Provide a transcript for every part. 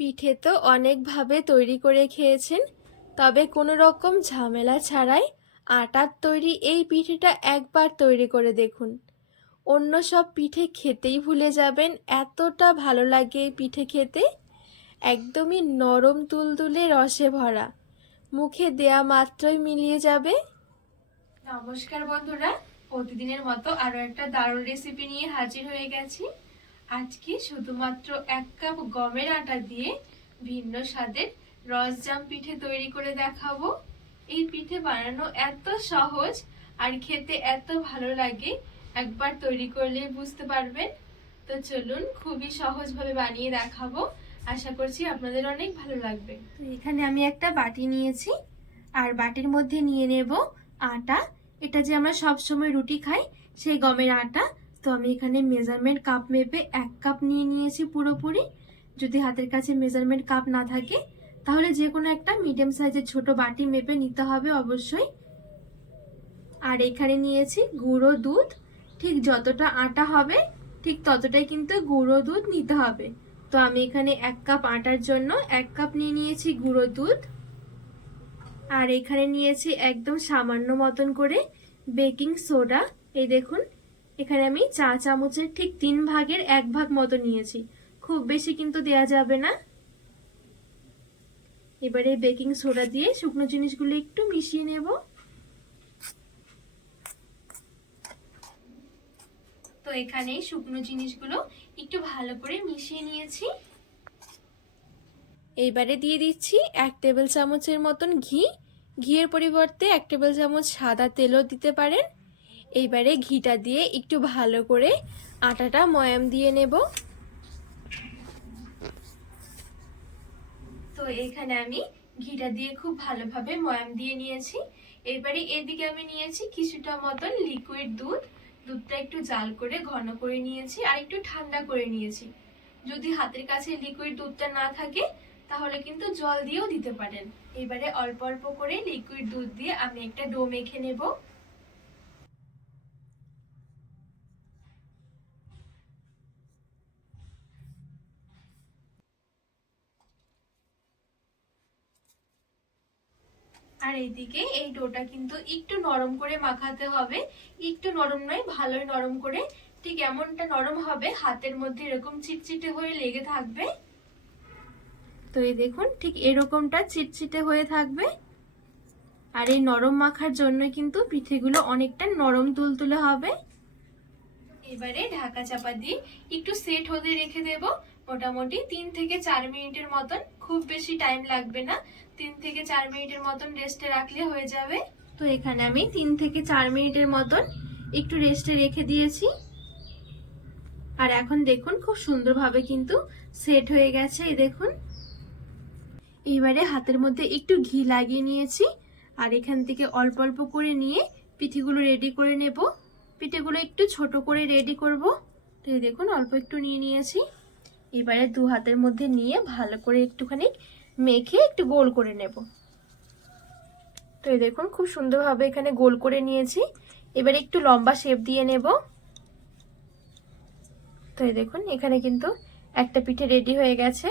পিঠে তো অনেকভাবে তৈরি করে খেয়েছেন, তবে কোনো রকম ঝামেলা ছাড়াই আটার তৈরি এই পিঠেটা একবার তৈরি করে দেখুন। অন্য সব পিঠে খেতেই ভুলে যাবেন, এতটা ভালো লাগে এই পিঠে খেতে। একদমই নরম তুলতুলে রসে ভরা। মুখে দেয়া মাত্রই মিলিয়ে যাবে। নমস্কার বন্ধুরা, প্রতিদিনের মতো আরও একটা দারুণ রেসিপি নিয়ে হাজির হয়ে গেছি। আজকে শুধুমাত্র এক কাপ গমের আটা দিয়ে ভিন্ন স্বাদের রসজাম পিঠে তৈরি করে দেখাবো। এই পিঠে বানানো এত সহজ আর খেতে এত ভালো লাগে, একবার তৈরি করলে বুঝতে পারবেন। তো চলুন খুবই সহজভাবে বানিয়ে দেখাবো। আশা করছি আপনাদের অনেক ভালো লাগবে। এখানে আমি একটা বাটি নিয়েছি, আর বাটির মধ্যে নিয়ে নেব আটা। এটা যে আমরা সব সময় রুটি খাই, সেই গমের আটা। তো আমি এখানে মেজারমেন্ট কাপ মেপে এক কাপ নিয়ে নিয়েছি পুরোপুরি। যদি হাতের কাছে মেজারমেন্ট কাপ না থাকে, তাহলে যে কোনো একটা মিডিয়াম সাইজের ছোট বাটি মেপে নিতে হবে অবশ্যই। আর এখানে নিয়েছি গুঁড়ো দুধ। ঠিক যতটা আটা হবে, ঠিক ততটাই কিন্তু গুঁড়ো দুধ নিতে হবে। তো আমি এখানে এক কাপ আটার জন্য এক কাপ নিয়ে নিয়েছি গুঁড়ো দুধ। আর এখানে নিয়েছি একদম সামান্য মতন করে বেকিং সোডা এই দেখুন এখানে আমি চা চামচের ঠিক তিন ভাগের এক ভাগ মতো নিয়েছি। খুব বেশি কিন্তু দেয়া যাবে না। এবারে বেকিং সোডা দিয়ে শুকনো জিনিসগুলো একটু মিশিয়ে নেব। তো এখানে শুকনো জিনিসগুলো একটু ভালো করে মিশিয়ে নিয়েছি। এইবারে দিয়ে দিচ্ছি এক টেবিল চামচের মতন ঘি। ঘিয়ের পরিবর্তে এক টেবিল চামচ সাদা তেলও দিতে পারেন। এইবারে ঘিটা দিয়ে একটু ভালো করে আটাটা ময়াম দিয়ে নেব। তো এখানে আমি ঘিটা দিয়ে খুব ভালোভাবে ময়াম দিয়ে নিয়েছি। এবারে এদিকে আমি নিয়েছি কিছুটা মতন লিকুইড দুধ। দুধটা একটু জাল করে, ঘন করে নিয়েছি আর একটু ঠান্ডা করে নিয়েছি। যদি হাতের কাছে লিকুইড দুধটা না থাকে, তাহলে কিন্তু জল দিয়েও দিতে পারেন। এবারে অল্প অল্প করে লিকুইড দুধ দিয়ে আমি একটা ডো মেখে নেব। আর এইদিকে এই ডোটা কিন্তু একটু নরম করে মাখাতে হবে। একটু নরম নয়, ভালোই নরম করে। ঠিক এমনটা নরম হবে, হাতের মধ্যে এরকম চিটচিটে হয়ে লেগে থাকবে। তো এই দেখুন, ঠিক এরকমটা চিটচিটে হয়ে থাকবে। আর এই নরম মাখার জন্য কিন্তু পিঠেগুলো অনেকটা নরম তুলতুলে হবে। এবারে ঢাকা চাপা দিয়ে একটু সেট হতে রেখে দেব। মোটামুটি তিন থেকে চার মিনিটের মতন, খুব বেশি টাইম লাগবে না। তিন থেকে চার মিনিটের মতন রেস্টে রাখলে হয়ে যাবে। তো এখানে আমি তিন থেকে চার মিনিটের মতন একটু রেস্টে রেখে দিয়েছি। আর এখন দেখুন, খুব সুন্দরভাবে কিন্তু সেট হয়ে গেছে, এই দেখুন। এইবারে হাতের মধ্যে একটু ঘি লাগিয়ে নিয়েছি, আর এখান থেকে অল্প অল্প করে নিয়ে পিঠেগুলো রেডি করে নেব। পিঠেগুলো একটু ছোট করে রেডি করব। তো দেখুন, অল্প একটু নিয়ে নিয়েছি। এবারে দু হাতের মধ্যে নিয়ে ভালো করে একটুখানি মেখে একটু গোল করে নেব। তো এই দেখুন, খুব সুন্দরভাবে এখানে গোল করে নিয়েছি। এবারে একটু লম্বা শেপ দিয়ে নেব। তো এই দেখুন, এখানে কিন্তু একটা পিঠে রেডি হয়ে গেছে।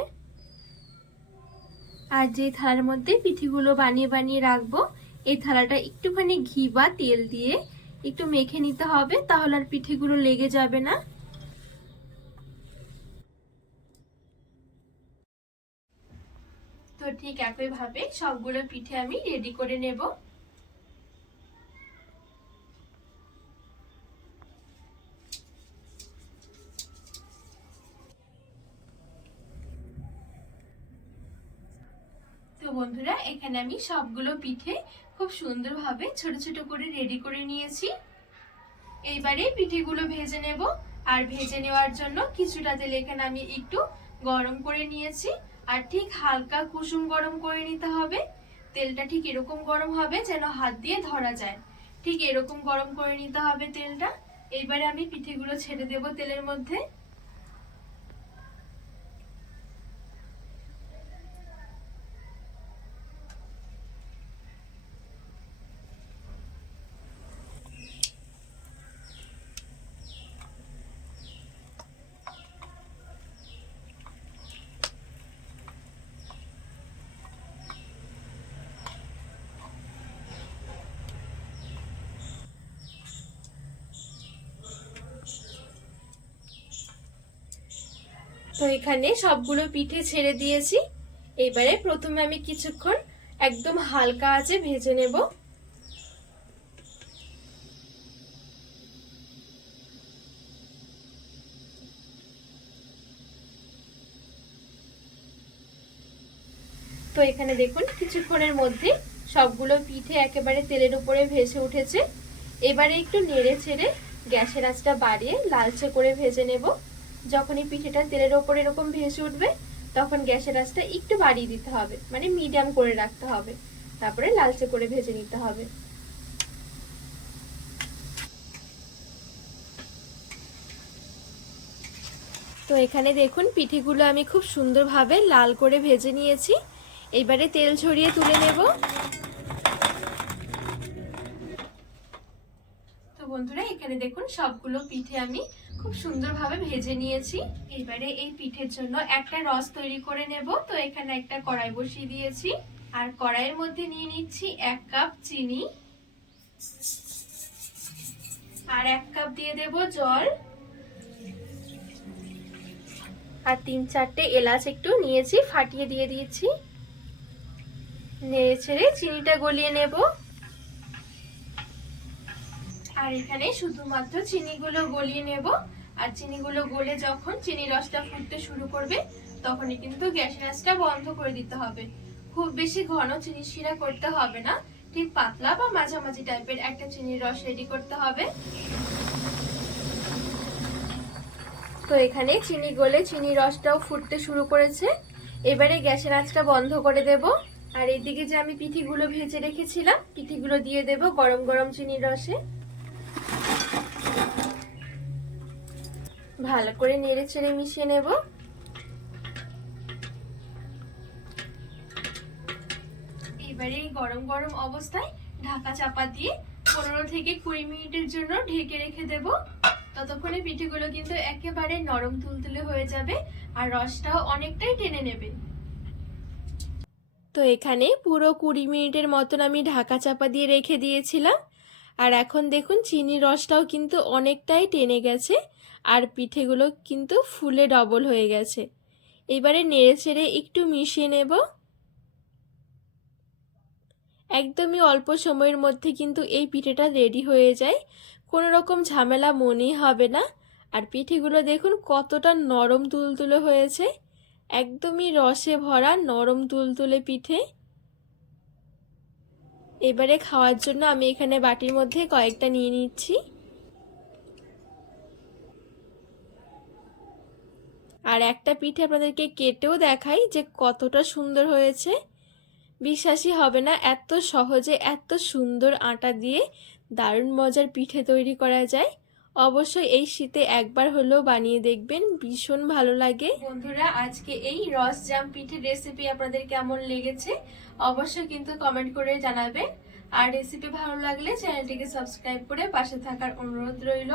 আর যে থালার মধ্যে পিঠিগুলো বানিয়ে বানিয়ে রাখব, এই থালাটা একটুখানি ঘি বা তেল দিয়ে একটু মেখে নিতে হবে, তাহলে আর পিঠেগুলো লেগে যাবে না। ঠিক একইভাবে সবগুলো পিঠে আমি রেডি করে নেব। তো বন্ধুরা, এখানে আমি সবগুলো পিঠে খুব সুন্দরভাবে ছোট ছোট করে রেডি করে নিয়েছি। এইবারে পিঠেগুলো ভেজে নেব। আর ভেজে নেওয়ার জন্য কিছুটা তেল এখানে আমি একটু গরম করে নিয়েছি। আর ঠিক হালকা কুসুম গরম করে নিতে হবে। তেলটা ঠিক এরকম গরম হবে যেন হাত দিয়ে ধরা যায়। ঠিক এরকম গরম করে নিতে হবে তেলটা। এবারে আমি পিঠেগুলো ছেড়ে দেব তেলের মধ্যে তো তো এখানে সবগুলো পিঠে ছেড়ে দিয়েছি। এবারে প্রথমে আমি কিছুক্ষণ একদম হালকা আছে ভেজে নেব। তো এখানে দেখুন, কিছুক্ষণের মধ্যে সবগুলো পিঠে একেবারে তেলের উপরে ভেসে উঠেছে। এবারে একটু নেড়ে ছেড়ে গ্যাসের আঁচটা বাড়িয়ে লালচে করে ভেজে নেব। যখনই পিঠেটা তেলের ওপর এরকম ভেসে উঠবে, তখন গ্যাসের আঁচটা একটু বাড়িয়ে দিতে হবে। মানে মিডিয়াম করে রাখতে হবে। তারপরে লালচে করে ভেজে নিতে হবে। তো এখানে দেখুন, পিঠেগুলো আমি খুব সুন্দরভাবে লাল করে ভেজে নিয়েছি। এবারে তেল ছড়িয়ে তুলে নেব। তো বন্ধুরা, এখানে দেখুন, সবগুলো পিঠে আমি খুব সুন্দরভাবে ভেজে নিয়েছি। এবারে এই পিঠের জন্য একটা রস তৈরি করে নেব। তো এখানে একটা কড়াই বসিয়ে দিয়েছি। আর কড়াইয়ের মধ্যে নিয়ে নিচ্ছি এক কাপ চিনি। আর এক কাপ দিয়ে দেব জল। আর তিন চারটে এলাচ একটু নিয়েছি, ফাটিয়ে দিয়ে দিয়েছি। নেড়ে ছেড়ে চিনিটা গলিয়ে নেব। আর এখানে শুধুমাত্র চিনিগুলো গলিয়ে নেব। আর চিনিগুলো গলে যখন চিনি রসটা ফুটতে শুরু করবে, তখনই কিন্তু গ্যাসের আঁচটা বন্ধ করে দিতে হবে। খুব বেশি ঘন চিনি শিরা করতে হবে না। ঠিক পাতলা বা মাঝামাঝি টাইপের একটা চিনির রস রেডি করতে হবে। তো এখানে চিনি গলে চিনি রসটাও ফুটতে শুরু করেছে। এবারে গ্যাসের আঁচটা বন্ধ করে দেব। আর এদিকে যে আমি পিঠিগুলো ভেজে রেখেছিলাম, পিঠিগুলো দিয়ে দেব গরম গরম চিনির রসে। ভালো করে নেড়ে চেড়ে মিশিয়ে নেব। এবারে গরম গরম অবস্থায় ঢাকা চাপা দিয়ে পনেরো থেকে কুড়ি মিনিটের জন্য ঢেকে রেখে দেব। ততক্ষণে পিঠেগুলো কিন্তু একেবারে নরম তুলতুলে হয়ে যাবে আর রসটাও অনেকটাই টেনে নেবে তো এখানে পুরো কুড়ি মিনিটের মতন আমি ঢাকা চাপা দিয়ে রেখে দিয়েছিলাম। আর এখন দেখুন, চিনির রসটাও কিন্তু অনেকটাই টেনে গেছে। আর পিঠেগুলো কিন্তু ফুলে ডবল হয়ে গেছে। এবারে নেড়ে ছেড়ে একটু মিশিয়ে নেব। একদমই অল্প সময়ের মধ্যে কিন্তু এই পিঠেটা রেডি হয়ে যায়। কোনো রকম ঝামেলা মনেই হবে না। আর পিঠেগুলো দেখুন কতটা নরম তুলতুলে হয়েছে। একদমই রসে ভরা নরম তুলতুলে পিঠে। এবারে খাওয়ার জন্য আমি এখানে বাটির মধ্যে কয়েকটা নিয়ে নিচ্ছি। আর একটা পিঠে আপনাদেরকে কেটেও দেখাই যে কতটা সুন্দর হয়েছে। বিশ্বাসই হবে না, এত সহজে, এত সুন্দর আটা দিয়ে দারুণ মজার পিঠে তৈরি করা যায়। অবশ্যই এই শীতে একবার হলেও বানিয়ে দেখবেন, ভীষণ ভালো লাগে। বন্ধুরা, আজকে এই রস জাম পিঠের রেসিপি আপনাদের কেমন লেগেছে, অবশ্যই কিন্তু কমেন্ট করে জানাবেন। আর রেসিপি ভালো লাগলে চ্যানেলটিকে সাবস্ক্রাইব করে পাশে থাকার অনুরোধ রইল।